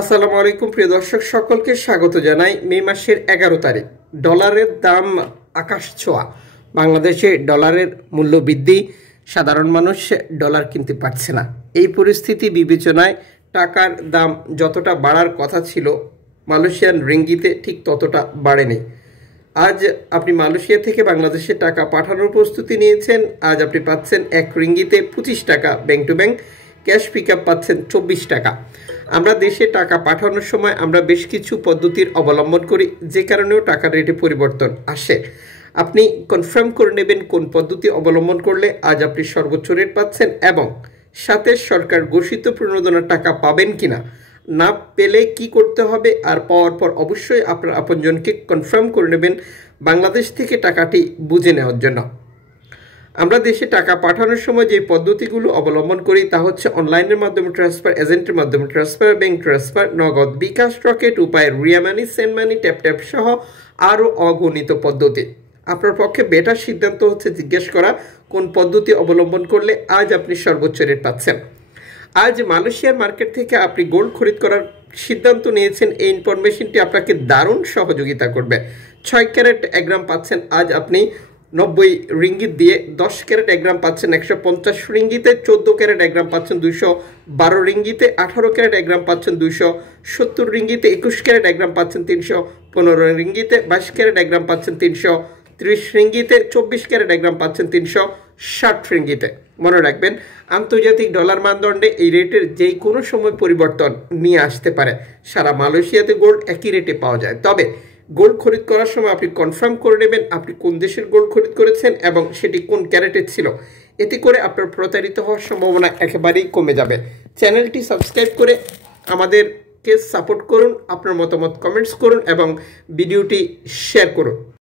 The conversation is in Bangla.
আসসালামু আলাইকুম প্রিয় দর্শক সকলকে স্বাগত জানাই। মে মাসের 11 তারিখ ডলারের দাম আকাশ ছোঁয়া। বাংলাদেশে ডলারের মূল্য বৃদ্ধি, সাধারণ মানুষ ডলার কিনতে পারছে না। এই পরিস্থিতি বিবেচনায় টাকার দাম যতটা বাড়ার কথা ছিল মালয়েশিয়ান রিঙ্গিতে ঠিক ততটা বাড়েনি। আজ আপনি মালয়েশিয়া থেকে বাংলাদেশে টাকা পাঠানোর প্রস্তুতি নিয়েছেন, আজ আপনি পাচ্ছেন 1 রিঙ্গিতে 25 টাকা bank to bank, cash pick up পাচ্ছেন 24 টাকা। আমরা দেশে টাকা পাঠানোর সময় আমরা বেশ কিছু পদ্ধতির অবলম্বন করি, যে কারণেও টাকার রেটে পরিবর্তন আসে। আপনি কনফার্ম করে নেবেন কোন পদ্ধতি অবলম্বন করলে আজ আপনি সর্বোচ্চ রেট পাচ্ছেন এবং সাথে সরকার ঘোষিত প্রণোদনার টাকা পাবেন কিনা, না পেলে কি করতে হবে, আর পাওয়ার পর অবশ্যই আপনার আপনজনকে কনফার্ম করে নেবেন বাংলাদেশ থেকে টাকাটি বুঝে নেওয়ার জন্য। আমরা দেশে টাকা পাঠানোর সময় যে পদ্ধতিগুলো অবলম্বন করি তা হচ্ছে অনলাইনের মাধ্যমে ট্রান্সফার, এজেন্টের মাধ্যমে ট্রান্সফার, ব্যাংক ট্রান্সফার, নগদ, বিকাশ, রকেট, উপায়, রিয়া মানি, সেন্ড মানি, ট্যাপ ট্যাপ সহ আরও অগণিত পদ্ধতি। আপনার পক্ষে বেটার সিদ্ধান্ত হচ্ছে জিজ্ঞেস করা কোন পদ্ধতি অবলম্বন করলে আজ আপনি সর্বোচ্চ রেট পাচ্ছেন। আজ মালয়েশিয়ার মার্কেট থেকে আপনি গোল্ড খরিদ করার সিদ্ধান্ত নিয়েছেন, এই ইনফরমেশনটি আপনাকে দারুণ সহযোগিতা করবে। 6 ক্যারেট 1 গ্রাম পাচ্ছেন আজ আপনি 90 রিঙ্গিত দিয়ে, 10 ক্যারেট 1 গ্রাম পাচ্ছেন 150 রিঙ্গিতে, 14 ক্যারেট 1 গ্রাম পাচ্ছেন 212 রিঙ্গিতে, 18 ক্যারেট 1 গ্রাম পাচ্ছেন 270 রিঙ্গিতে, 21 ক্যারেট 1 গ্রাম পাচ্ছেন 315 রিঙ্গিতে, 22 ক্যারেট 1 গ্রাম পাচ্ছেন 330 রিঙ্গিতে, 24 ক্যারেট 1 গ্রাম পাচ্ছেন 360 রিঙ্গিতে। মনে রাখবেন, আন্তর্জাতিক ডলার মানদণ্ডে এই রেটের যেই কোনো সময় পরিবর্তন নিয়ে আসতে পারে। সারা মালয়েশিয়াতে গোল্ড একই রেটে পাওয়া যায়, তবে গোল্ড খরিদ করার সময় আপনি কনফার্ম করে নেবেন আপনি কোন দেশের গোল্ড খরিদ করেছেন এবং সেটি কোন ক্যারেটের ছিল। এতে করে আপনার প্রতারিত হওয়ার সম্ভাবনা একেবারেই কমে যাবে। চ্যানেলটি সাবস্ক্রাইব করে আমাদেরকে সাপোর্ট করুন, আপনার মতামত কমেন্টস করুন এবং ভিডিওটি শেয়ার করুন।